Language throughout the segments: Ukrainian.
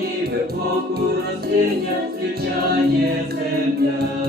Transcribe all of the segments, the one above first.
ніби боку рослиня зустрічає земля.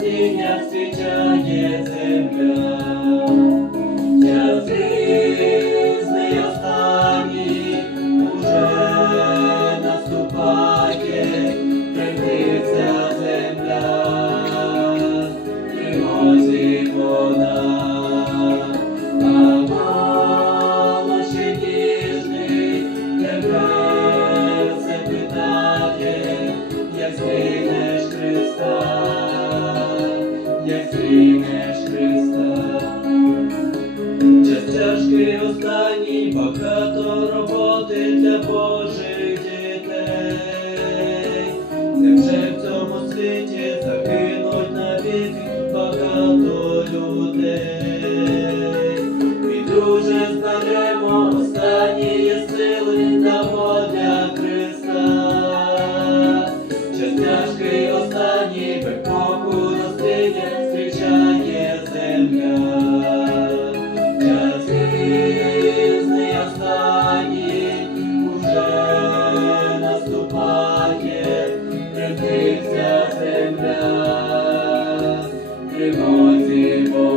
пустиня світяє земля. ткані багато роботи. জীবন